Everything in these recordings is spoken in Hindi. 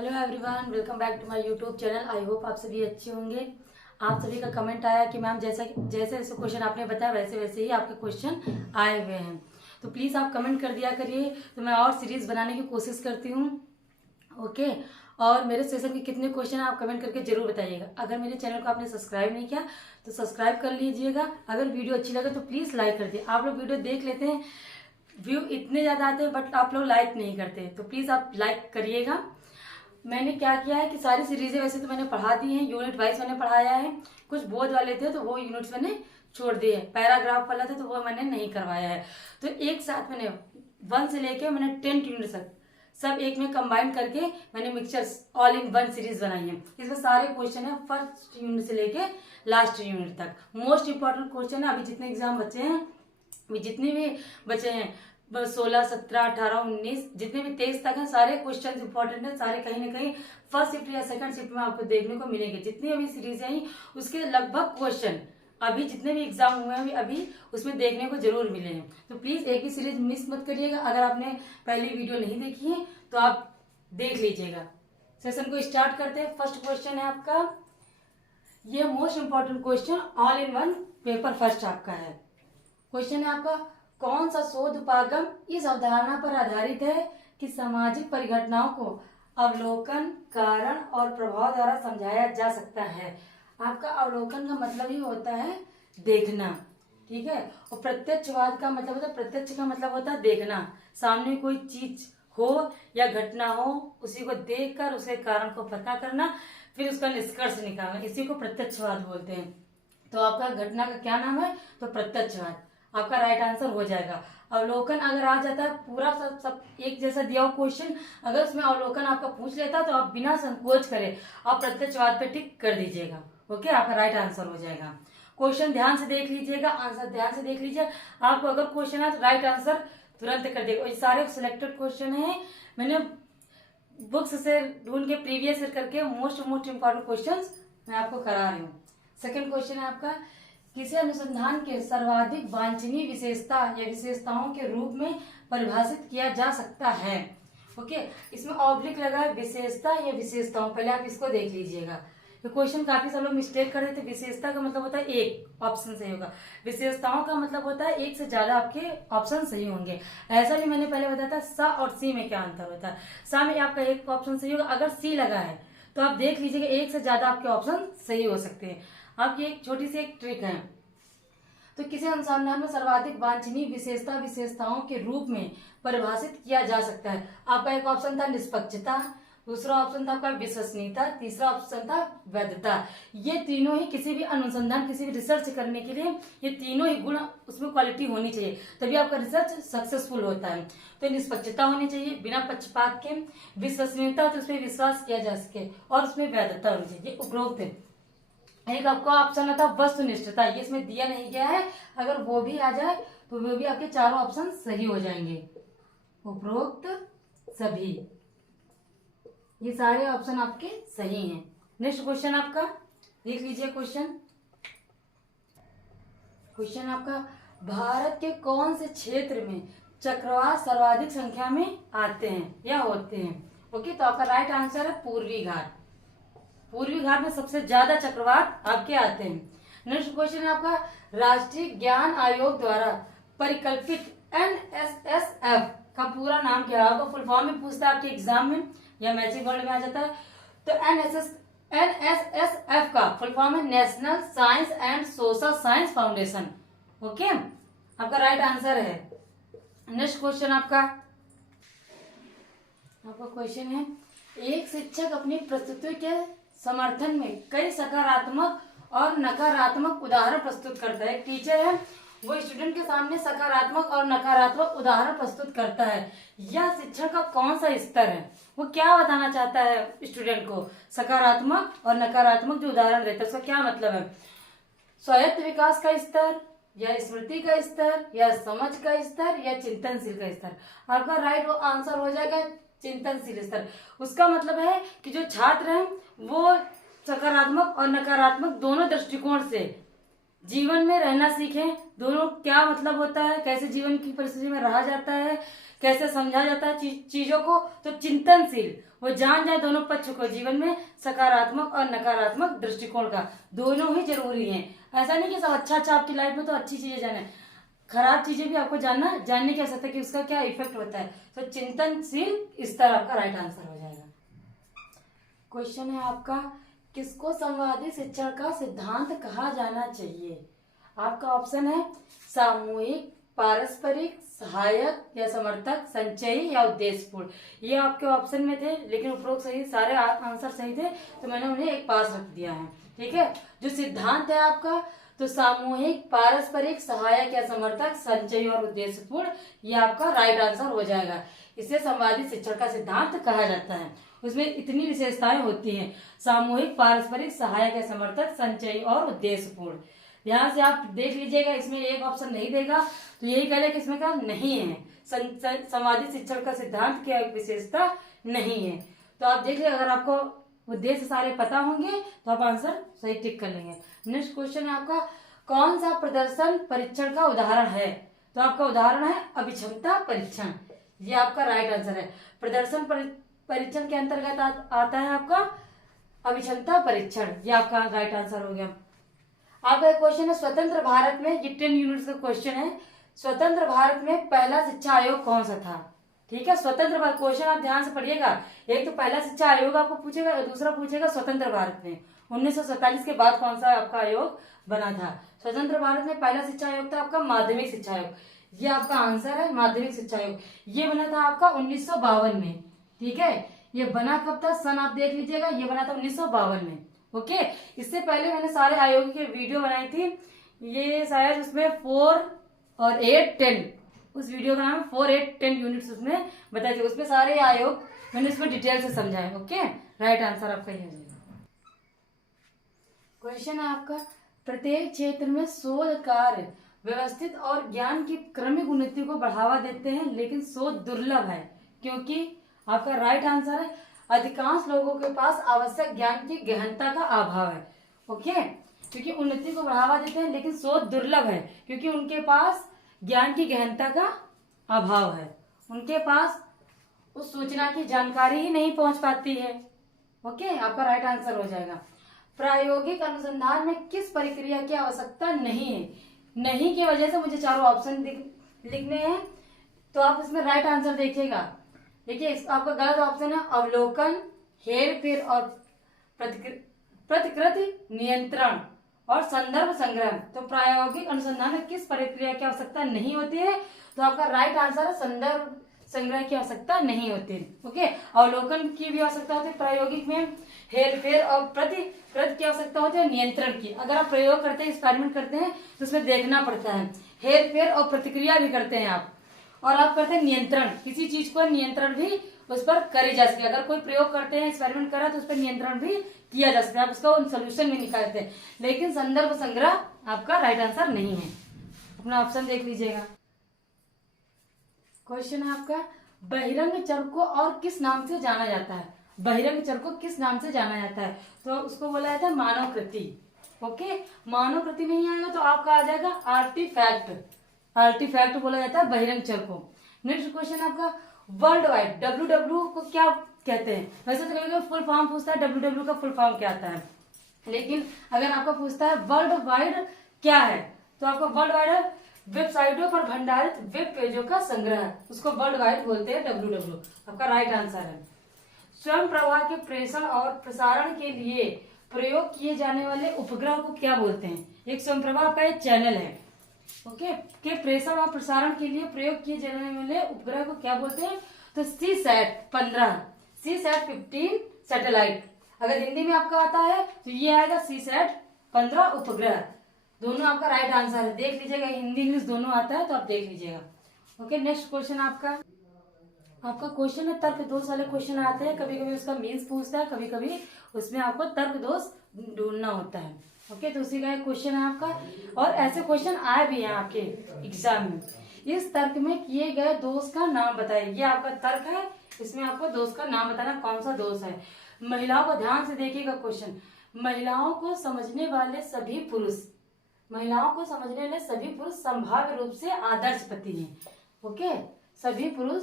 Hello everyone, welcome back to my YouTube channel. I hope आप सभी अच्छे होंगे। आप सभी का कमेंट आया कि मैम जैसे जैसे क्वेश्चन आपने बताया वैसे वैसे ही आपके क्वेश्चन आए हुए हैं, तो प्लीज़ आप कमेंट कर दिया करिए, तो मैं और सीरीज बनाने की कोशिश करती हूँ। ओके। और मेरे सेशन के कितने क्वेश्चन आप कमेंट करके जरूर बताइएगा। अगर मेरे चैनल को आपने सब्सक्राइब नहीं किया तो सब्सक्राइब कर लीजिएगा। अगर वीडियो अच्छी लगे तो प्लीज़ लाइक कर दिए। आप लोग वीडियो देख लेते हैं, व्यू इतने ज़्यादा आते हैं बट आप लोग लाइक नहीं करते, तो प्लीज़ आप लाइक करिएगा। मैंने क्या किया है कि सारी सीरीजें वैसे तो मैंने पढ़ा दी हैं, यूनिट वाइज मैंने पढ़ाया है। कुछ बोध वाले थे तो वो यूनिट्स मैंने छोड़ दिए, पैराग्राफ वाला था तो वो मैंने नहीं करवाया है। तो एक साथ मैंने 1 से लेके मैंने 10 यूनिट तक सब एक में कंबाइन करके मैंने mixtures all in one series बनाई है। इसमें सारे क्वेश्चन है फर्स्ट यूनिट से लेके लास्ट यूनिट तक। मोस्ट इंपॉर्टेंट क्वेश्चन है। अभी जितने एग्जाम बचे हैं, अभी जितने भी बचे हैं 16, 17, 18, 19 जितने भी 23 तक हैं, सारे क्वेश्चन इंपॉर्टेंट है। सारे कहीं ना कहीं फर्स्ट शिफ्ट या सेकंड शिफ्ट में आपको देखने को मिलेंगे। जितनी अभी सीरीज आई उसके लगभग क्वेश्चन अभी जितने भी एग्जाम हुए हैं अभी उसमें देखने को जरूर मिले हैं। तो प्लीज एक भी सीरीज मिस मत करिएगा। अगर आपने पहली वीडियो नहीं देखी है तो आप देख लीजिएगा। सेशन को स्टार्ट करते हैं। फर्स्ट क्वेश्चन है आपका, ये most important question all in one paper first आपका है। क्वेश्चन है आपका, कौन सा शोध उपागम इस अवधारणा पर आधारित है कि सामाजिक परिघटनाओं को अवलोकन, कारण और प्रभाव द्वारा समझाया जा सकता है। आपका अवलोकन का मतलब ही होता है देखना, ठीक है। और प्रत्यक्षवाद का मतलब होता है, प्रत्यक्ष का मतलब होता है देखना। सामने कोई चीज हो या घटना हो, उसी को देखकर उसके कारण को पता करना, फिर उसका निष्कर्ष निकालना, इसी को प्रत्यक्षवाद बोलते हैं। तो आपका घटना का क्या नाम है? तो प्रत्यक्षवाद आपका राइट आंसर हो जाएगा। अवलोकन अगर आ जाता है पूरा सब एक जैसा दिया हुआ क्वेश्चन, अगर उसमें अवलोकन आपका पूछ लेता तो आप बिना संकोच करे आप प्रत्यक्षवाद पे टिक कर दीजिएगा। ओके, आपका राइट आंसर हो जाएगा। क्वेश्चन ध्यान से देख लीजिएगा, आंसर ध्यान से देख लीजिए। आपको अगर क्वेश्चन है तो राइट आंसर तुरंत कर देगा। ये सारे सिलेक्टेड क्वेश्चन है, मैंने बुक्स से ढूंढ के प्रीवियस ईयर करके मोस्ट इंपॉर्टेंट क्वेश्चन मैं आपको करा रही हूँ। सेकेंड क्वेश्चन है आपका, किसी अनुसंधान के सर्वाधिक वांछनीय विशेषता या विशेषताओं के रूप में परिभाषित किया जा सकता है। ओके, इसमें ऑब्लिक लगा है विशेषता या विशेषताओं, पहले आप इसको देख लीजिएगा। ये क्वेश्चन काफी सब लोग मिस्टेक कर रहे थे। विशेषता का मतलब होता है एक ऑप्शन सही होगा, विशेषताओं का मतलब होता है एक से ज्यादा आपके ऑप्शन सही होंगे। ऐसा भी मैंने पहले बताया था सा और सी में क्या अंतर होता है। सा में आपका एक ऑप्शन सही होगा, अगर सी लगा है तो आप देख लीजिएगा एक से ज्यादा आपके ऑप्शन सही हो सकते हैं। आपकी एक छोटी सी एक ट्रिक है। तो किसी अनुसंधान में सर्वाधिक वांछनीय विशेषता विशेषताओं के रूप में परिभाषित किया जा सकता है। आपका एक ऑप्शन था निष्पक्षता, दूसरा ऑप्शन था आपका विश्वसनीयता, तीसरा ऑप्शन था वैधता। ये तीनों ही किसी भी अनुसंधान किसी भी रिसर्च करने के लिए ये तीनों ही गुण उसमें क्वालिटी होनी चाहिए, तभी आपका रिसर्च सक्सेसफुल होता है। तो निष्पक्षता होनी चाहिए बिना पक्षपात के, विश्वसनीयता तो उसमें विश्वास किया जा सके, और उसमें वैधता होनी चाहिए। उपरोक्त एक आपका ऑप्शन था वस्तुनिष्ठता, ये इसमें दिया नहीं गया है, अगर वो भी आ जाए तो वो भी आपके चारों ऑप्शन सही हो जाएंगे। उपरोक्त सभी, ये सारे ऑप्शन आपके सही हैं। नेक्स्ट क्वेश्चन आपका देख लीजिए। क्वेश्चन आपका, भारत के कौन से क्षेत्र में चक्रवात सर्वाधिक संख्या में आते हैं या होते हैं? ओके, तो आपका राइट आंसर है पूर्वी घाट। पूर्वी घाट में सबसे ज्यादा चक्रवात आपके आते हैं। नेक्स्ट क्वेश्चन है आपका, राष्ट्रीय ज्ञान आयोग द्वारा परिकल्पित NSSF का पूरा नाम क्या है? आपको फुल फॉर्म में पूछता है आपके एग्जाम में या मैचिंग वर्ड में आ जाता है। तो NSSF का फुल फॉर्म है national science and social science foundation. Okay, आपका राइट आंसर है। नेक्स्ट क्वेश्चन आपका क्वेश्चन है, एक शिक्षक अपनी प्रस्तुति के समर्थन में कई सकारात्मक और नकारात्मक उदाहरण प्रस्तुत करता है। एक टीचर है, वो स्टूडेंट के सामने सकारात्मक और नकारात्मक उदाहरण प्रस्तुत करता है। यह शिक्षण का कौन सा स्तर है? वो क्या बताना चाहता है स्टूडेंट को? सकारात्मक और नकारात्मक जो उदाहरण देता है उसका क्या मतलब है? स्वायत्त विकास का स्तर, या स्मृति का स्तर, या समझ का स्तर, या चिंतनशील का स्तर? आपका राइट आंसर हो जाएगा चिंतनशील स्तर। उसका मतलब है कि जो छात्र हैं वो सकारात्मक और नकारात्मक दोनों दृष्टिकोण से जीवन में रहना सीखें। दोनों क्या मतलब होता है, कैसे जीवन की परिस्थिति में रहा जाता है, कैसे समझा जाता है चीजों को। तो चिंतनशील, वो जान जाए दोनों पक्ष को, जीवन में सकारात्मक और नकारात्मक दृष्टिकोण का दोनों ही जरूरी है। ऐसा नहीं कि सब अच्छा आपकी लाइफ में तो अच्छी चीजें जाने, खराब चीजें भी आपको जानने की आवश्यकता है कि उसका क्या इफेक्ट होता है। तो चिंतनशील इस तरह आपका राइट आंसर हो जाएगा। क्वेश्चन है आपका, किसको संवादी शिक्षण का सिद्धांत कहा जाना चाहिए? आपका ऑप्शन है सामूहिक, पारस्परिक, सहायक या समर्थक, संचयी या उद्देश्यपूर्ण। ये आपके ऑप्शन में थे, लेकिन उपरोक्त सही सारे आंसर सही थे, तो मैंने उन्हें एक पास रख दिया है। ठीक है, जो सिद्धांत है आपका, तो सामूहिक, पारस्परिक, सहायक या समर्थक, संचयी और उद्देश्यपूर्ण, ये आपका राइट आंसर हो जाएगा। इसे संवादी शिक्षण का सिद्धांत कहा जाता है। उसमें इतनी विशेषताएं होती हैं, सामूहिक, पारस्परिक, सहायक या समर्थक, संचयी और उद्देश्यपूर्ण। ध्यान से आप देख लीजिएगा, इसमें एक ऑप्शन नहीं देगा तो यही कह ले कि इसमें का नहीं है, संवादी शिक्षण का सिद्धांत की एक विशेषता नहीं है। तो आप देख लीजिए, अगर आपको उद्देश्य सारे पता होंगे तो आप आंसर सही टिक कर लेंगे। नेक्स्ट क्वेश्चन है आपका, कौन सा प्रदर्शन परीक्षण का उदाहरण है? तो आपका उदाहरण है अभिक्षमता परीक्षण, ये आपका राइट आंसर है। प्रदर्शन परीक्षण के अंतर्गत आता है आपका अभिक्षमता परीक्षण, ये आपका राइट आंसर हो गया। आपका क्वेश्चन है, स्वतंत्र भारत में, ये 10 यूनिट्स का क्वेश्चन है, स्वतंत्र भारत में पहला शिक्षा आयोग कौन सा था? ठीक है, स्वतंत्र भारत क्वेश्चन आप ध्यान से पढ़िएगा। एक तो पहला शिक्षा आयोग आपको पूछेगा और दूसरा पूछेगा स्वतंत्र भारत में 1947 के बाद कौन सा आपका आयोग बना था। स्वतंत्र भारत में पहला शिक्षा आयोग था आपका माध्यमिक शिक्षा आयोग, ये आपका आंसर है, माध्यमिक शिक्षा आयोग। ये बना था आपका 1952 में। ठीक है, ये बना कब था, सन आप देख लीजिएगा, ये बना था 1952 में। ओके, इससे पहले मैंने सारे आयोग के वीडियो बनाई थी, ये शायद उसमें 4 और 8, 10, उस वीडियो का नाम 4, 8, 10 यूनिट्स उसमें बताए थे, उसमें सारे आयोग मैंने उसमें डिटेल से समझाए। ओके, राइट आंसर आपका ये हो जाएगा। क्वेश्चन है आपका, प्रत्येक क्षेत्र में शोध कार्य व्यवस्थित और ज्ञान की क्रमिक उन्नति को बढ़ावा देते हैं, लेकिन शोध दुर्लभ है क्योंकि, आपका राइट आंसर है अधिकांश लोगों के पास आवश्यक ज्ञान की गहनता का अभाव है। ओके, क्योंकि उन्नति को बढ़ावा देते हैं लेकिन शोध दुर्लभ है क्योंकि उनके पास ज्ञान की गहनता का अभाव है, उनके पास उस सूचना की जानकारी ही नहीं पहुंच पाती है। ओके, आपका राइट आंसर हो जाएगा। प्रायोगिक अनुसंधान में किस प्रक्रिया की आवश्यकता नहीं है? नहीं की वजह से मुझे चारों ऑप्शन लिखने हैं, तो आप इसमें राइट आंसर देखिएगा। देखिए, आपका गलत ऑप्शन है अवलोकन, हेर फेर और प्रतिकृति नियंत्रण और संदर्भ संग्रह। तो प्रायोगिक अनुसंधान में किस प्रक्रिया की आवश्यकता नहीं होती है? तो आपका राइट आंसर है संदर्भ संग्रह की आवश्यकता नहीं होती। ओके, अवलोकन की भी आवश्यकता होती है प्रायोगिक में, हेर फेर और प्रतिकृति की आवश्यकता होती है, नियंत्रण की। अगर आप प्रयोग करते हैं, एक्सपेरिमेंट करते हैं तो उसमें देखना पड़ता है, हेर फेर और प्रतिक्रिया भी करते हैं आप, और आप करते हैं नियंत्रण, किसी चीज को नियंत्रण भी उस पर करे जा सके। अगर कोई प्रयोग करते हैं, एक्सपेरिमेंट करा, तो उस पर नियंत्रण भी किया जा सकता है, आप उसका सोल्यूशन भी निकालते हैं, लेकिन संदर्भ संग्रह आपका राइट आंसर नहीं है। अपना ऑप्शन देख लीजिएगा। क्वेश्चन है आपका, बहिरंग चर को और किस नाम से जाना जाता है? बहिरंग चर को किस नाम से जाना जाता है? तो उसको बोला जाता है मानव कृति। ओके, मानव कृति नहीं आएगा तो आपका आ जाएगा आर्टिफैक्ट, आर्टिफैक्ट बोला जाता है बहिरंग चर को। नेक्स्ट क्वेश्चन आपका, वर्ल्ड वाइड, WW को क्या कहते हैं? वैसे तो कभी फुल फॉर्म पूछता है WW का फुल फॉर्म क्या आता है, लेकिन अगर आपका पूछता है वर्ल्ड वाइड क्या है, तो आपका वर्ल्ड वाइड वेबसाइटों पर भंडारित वेब पेजों का संग्रह, उसको वर्ल्ड वाइड बोलते हैं WW। आपका राइट आंसर है। स्वयं प्रभा के प्रेषण और प्रसारण के लिए प्रयोग किए जाने वाले उपग्रह को क्या बोलते हैं? एक स्वयं प्रभा आपका एक चैनल है, ओके, के प्रेषण और प्रसारण के लिए प्रयोग किए जाने वाले उपग्रह को क्या बोलते हैं? तो CSAT-15, CSAT-15 सैटेलाइट। अगर हिंदी में आपका आता है तो ये आएगा CSAT-15 उपग्रह। दोनों आपका राइट आंसर है, देख लीजिएगा, हिंदी इंग्लिश दोनों आता है तो आप देख लीजिएगा। ओके, नेक्स्ट क्वेश्चन आपका क्वेश्चन है तर्क दोष वाले क्वेश्चन आते हैं, कभी कभी उसका मीन्स पूछता है, कभी कभी उसमें आपको तर्क दोष ढूंढना होता है। ओके, तो उसी का एक क्वेश्चन है आपका, और ऐसे क्वेश्चन आए भी हैं आपके एग्जाम में। इस तर्क में किए गए दोष का नाम बताइए। ये आपका तर्क है, इसमें आपको दोष का नाम बताना, कौन सा दोष है। महिलाओं को ध्यान से देखिएगा क्वेश्चन, महिलाओं को समझने वाले सभी पुरुष, महिलाओं को समझने वाले सभी पुरुष संभाव्य रूप से आदर्श पति हैं। ओके, सभी पुरुष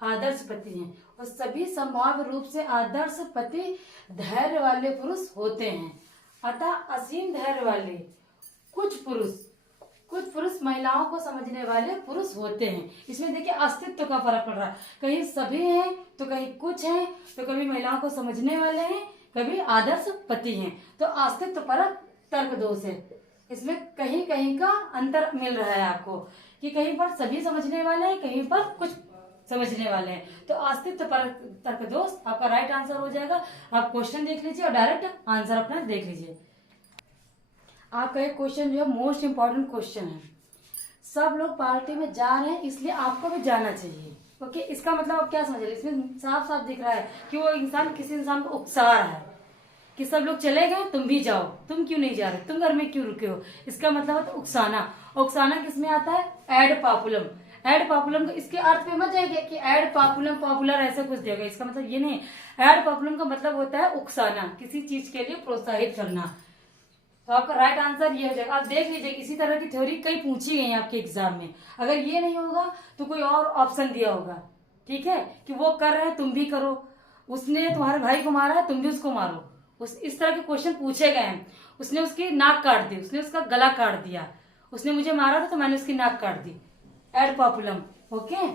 आदर्श पति हैं और सभी संभाव्य रूप से आदर्श पति धैर्य वाले पुरुष होते हैं। अतः असीम धैर्य वाले कुछ पुरुष महिलाओं को समझने वाले पुरुष होते हैं। इसमें देखिए अस्तित्व का फर्क पड़ रहा है, कहीं सभी हैं तो कहीं कुछ हैं, तो कभी महिलाओं को समझने वाले हैं, कभी आदर्श पति हैं। तो अस्तित्व परक तर्क दोष है, इसमें कहीं कहीं का अंतर मिल रहा है आपको कि कहीं पर सभी समझने वाले हैं, कहीं पर कुछ समझने वाले हैं। तो अस्तित्व परक तर्क दोष आपका राइट आंसर हो जाएगा। आप क्वेश्चन देख लीजिए और डायरेक्ट आंसर अपना देख लीजिए। आपका एक क्वेश्चन जो है मोस्ट इंपॉर्टेंट क्वेश्चन है, सब लोग पार्टी में जा रहे हैं इसलिए आपको भी जाना चाहिए। ओके, इसका मतलब आप क्या समझ रहे हैं? इसमें साफ साफ दिख रहा है कि वो इंसान किसी इंसान को उकसा रहा है कि सब लोग चले गए तुम भी जाओ, तुम क्यों नहीं जा रहे, तुम घर में क्यों रुके हो। इसका मतलब है तो उकसाना। उकसाना किसमें आता है? एड पॉपुलम। एड पॉपुलम को इसके अर्थ पे मत जाएगा कि एड पॉपुलम पॉपुलर ऐसा कुछ देगा, इसका मतलब ये नहीं। एड पॉपुलम का मतलब होता है उकसाना, किसी चीज के लिए प्रोत्साहित करना। तो आपका राइट आंसर ये हो जाएगा। आप देख लीजिए इसी तरह की थ्योरी कई पूछी गई है आपके एग्जाम में। अगर ये नहीं होगा तो कोई और ऑप्शन दिया होगा, ठीक है, कि वो कर रहे हैं तुम भी करो, उसने तुम्हारे भाई को मारा है तुम भी उसको मारो। इस तरह के क्वेश्चन पूछे गए हैं। उसने उसकी नाक काट दी, उसने उसका गला काट दिया, उसने मुझे मारा था तो मैंने उसकी नाक काट दी। एड पॉपुलम। ओके,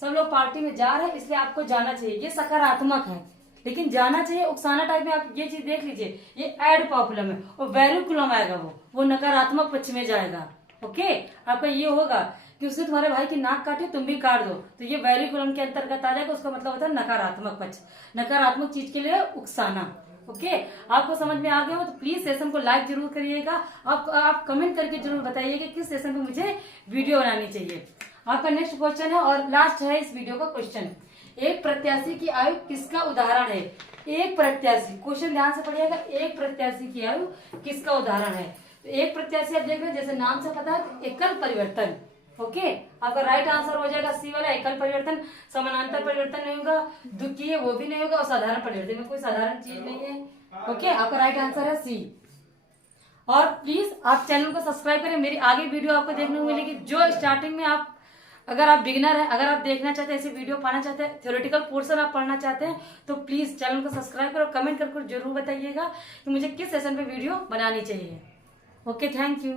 सब लोग पार्टी में जा रहे हैं इसलिए आपको जाना चाहिए, ये सकारात्मक है। लेकिन जाना चाहिए उकसाना टाइप में आप ये चीज देख लीजिए, ये एड पॉपुलम है और वेरिकुलम आएगा, वो नकारात्मक पक्ष में जाएगा। ओके, आपका ये होगा कि उसने तुम्हारे भाई की नाक काटी तुम भी काट दो, तो ये वेरिकुलम के अंतर्गत आ जाएगा। उसका मतलब होता है नकारात्मक पक्ष, नकारात्मक चीज के लिए उकसाना। ओके, आपको समझ में आ गया हो तो प्लीज सेशन को लाइक जरूर करिएगा। आप कमेंट करके जरूर बताइए कि किस सेशन पे मुझे वीडियो बनानी चाहिए। आपका नेक्स्ट क्वेश्चन है और लास्ट है इस वीडियो का क्वेश्चन, एक प्रत्याशी की आयु किसका उदाहरण है? एक प्रत्याशी, क्वेश्चन ध्यान से पढ़िएगा, एक प्रत्याशी की आयु किसका उदाहरण है? तो एक प्रत्याशी आप देख रहे हैं जैसे नाम से पता है एकल परिवर्तन। ओके, आपका राइट आंसर हो जाएगा सी वाला, एकल परिवर्तन। समानांतर परिवर्तन नहीं होगा, द्वितीय वो भी नहीं होगा और साधारण परिवर्तन में कोई साधारण चीज नहीं है। ओके, आपका राइट आंसर है सी। और प्लीज आप चैनल को सब्सक्राइब करें, मेरी आगे वीडियो आपको देखने को मिलेगी। जो स्टार्टिंग में आप, अगर आप बिगिनर हैं, अगर आप देखना चाहते हैं ऐसे वीडियो पाना चाहते हैं, थ्योरेटिकल पोर्शन आप पढ़ना चाहते हैं, तो प्लीज चैनल को सब्सक्राइब करो, कमेंट करके जरूर बताइएगा कि मुझे किस सेशन पे वीडियो बनानी चाहिए। Okay, thank you.